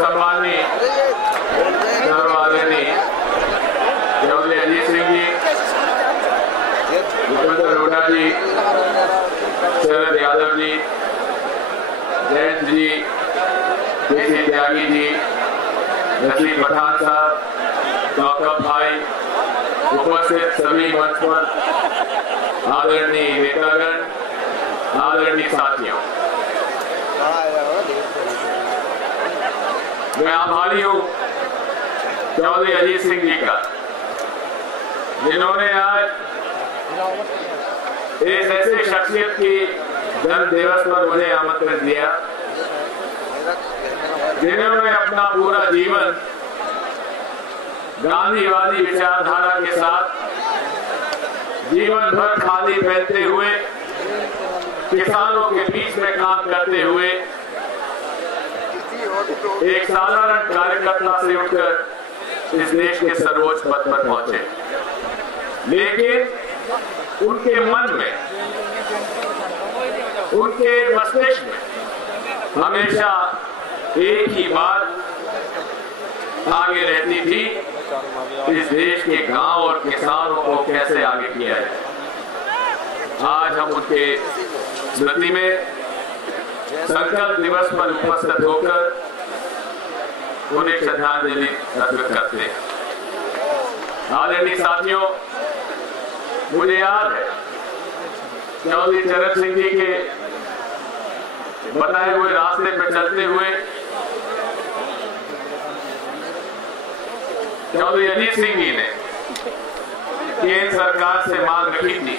सम्माननीय आदरणीय चौधरी अजीत सिंह जी, भूपेंद्र हुड्डा जी, शरद यादव जी, जयंत जी, केसी त्यागी जी, नसीम पठान साहब, डॉक्टर भाई, उपस्थित सभी मंच पर आदरणीय नेतागण, आदरणीय साथियों, मैं आभारी हूँ चौधरी अजीत सिंह जी का, जिन्होंने आज एक ऐसे शख्सियत की जन्म दिवस पर मुझे आमंत्रित दिया, जिन्होंने अपना पूरा जीवन गांधीवादी विचारधारा के साथ जीवन भर खादी पहनते हुए, किसानों के बीच में काम करते हुए एक साधारण कार्यकर्ता से उठकर इस देश के सर्वोच्च पद पर पहुंचे। लेकिन उनके मन में, उनके मस्तिष्क में हमेशा एक ही बात आगे रहती थी, इस देश के गांव और किसानों को कैसे आगे किया जाए। आज हम उनके स्मृति में संकल्प दिवस पर उपस्थित होकर उन्हें श्रद्धांजलि अर्पित करते हैं। आदरणीय साथियों, मुझे याद है चौधरी चरण सिंह जी के बताए हुए रास्ते पर चलते हुए चौधरी अजीत सिंह जी ने केंद्र सरकार से मांग रखी थी,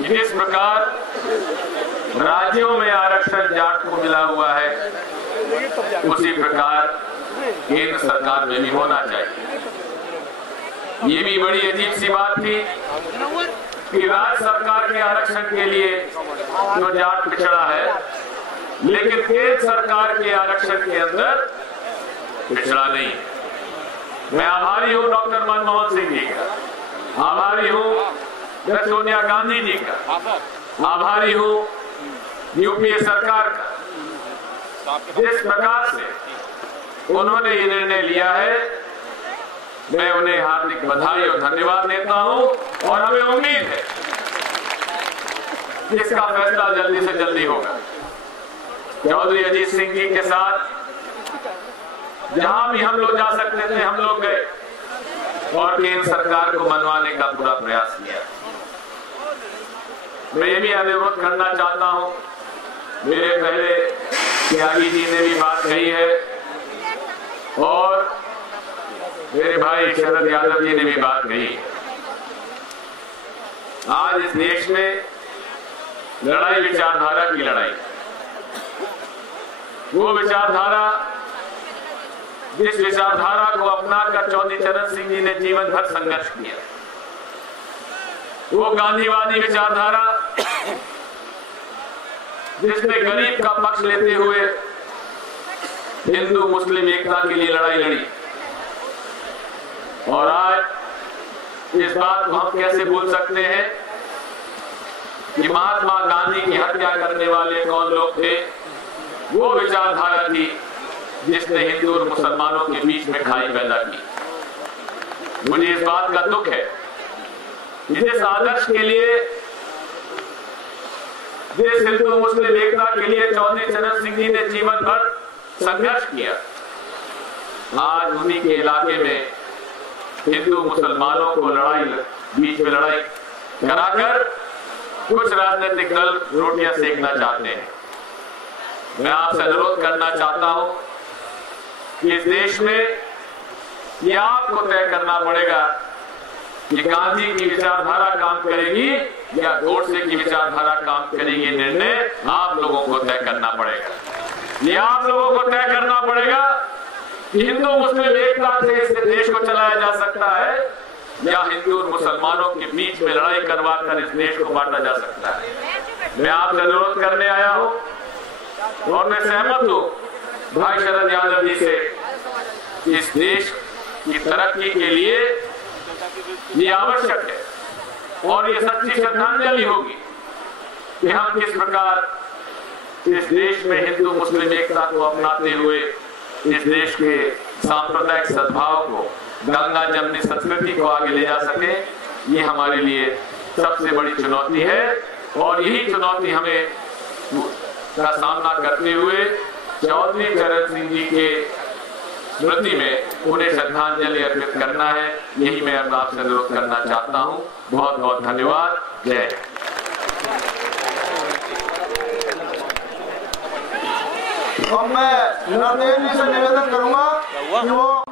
जिस प्रकार राज्यों में आरक्षण जाट को मिला हुआ है, उसी प्रकार केंद्र सरकार में भी होना चाहिए। ये भी बड़ी अजीब सी बात थी कि राज्य सरकार के आरक्षण के लिए जो जाट पिछड़ा है, लेकिन केंद्र सरकार के आरक्षण के अंदर पिछड़ा नहीं। मैं आभारी हूं डॉक्टर मनमोहन सिंह जी का, आभारी हूं सोनिया गांधी जी का, आभारी हूं यूपीए सरकार का, जिस प्रकार से उन्होंने ये निर्णय लिया है। मैं उन्हें हार्दिक बधाई और धन्यवाद देता हूं और हमें उम्मीद है कि इसका फैसला जल्दी से जल्दी होगा। चौधरी अजीत सिंह जी के साथ जहां भी हम लोग जा सकते थे, हम लोग गए और केंद्र सरकार को मनवाने का पूरा प्रयास किया। मैं ये भी अनुरोध करना चाहता हूं, मेरे पहले त्यागी जी ने भी बात कही है और मेरे भाई शरद यादव जी ने भी बात कही है। आज इस देश में लड़ाई विचारधारा की लड़ाई, वो विचारधारा जिस विचारधारा को अपनाकर चौधरी चरण सिंह जी ने जीवन भर संघर्ष किया, वो गांधीवादी विचारधारा जिसने गरीब का पक्ष लेते हुए हिंदू मुस्लिम एकता के लिए लड़ाई लड़ी। और आज इस बात को हम कैसे भूल सकते हैं कि महात्मा गांधी की हत्या करने वाले कौन लोग थे? वो विचारधारा थी जिसने हिंदू और मुसलमानों के बीच में खाई पैदा की। मुझे इस बात का दुख है कि जिस आदर्श के लिए, जिस हिंदू मुस्लिम एकता के लिए चौधरी चरण सिंह जी ने जीवन भर संघर्ष किया, आज उन्हीं के इलाके में हिंदू मुसलमानों को बीच में लड़ाई कराकर कुछ राजनीतिक दल रोटियां सेकना चाहते हैं। मैं आपसे अनुरोध करना चाहता हूं कि इस देश में ये आपको तय करना पड़ेगा कि गांधी की विचारधारा काम करेगी या गोडसे की विचारधारा काम करेगी। निर्णय आप लोगों को तय करना पड़ेगा। ये आप लोगों को तय करना पड़ेगा कि हिंदू मुस्लिम एकता से इस देश को चलाया जा सकता है या हिंदू और मुसलमानों के बीच में लड़ाई करवा कर इस देश को बांटा जा सकता है। मैं आपसे अनुरोध करने आया हूं और मैं सहमत हूं भाई शरद यादव जी से, इस देश की तरक्की के लिए ये आवश्यक है और ये सच्ची श्रद्धांजलि होगी कि हम किस प्रकार इस देश में हिंदू मुस्लिम एकता को अपनाते हुए इस देश के सांप्रदायिक सद्भाव को, गंगा जमनी संस्कृति को आगे ले जा सके, ये हमारे लिए सबसे बड़ी चुनौती है। और यही चुनौती हमें का सामना करते हुए चौधरी चरण सिंह जी के स्मृति में उन्हें श्रद्धांजलि अर्पित करना है। यही मैं अब आपसे अनुरोध करना चाहता हूं। बहुत बहुत धन्यवाद। जय। अब मैं नरदेव जी से निवेदन करूंगा कि वो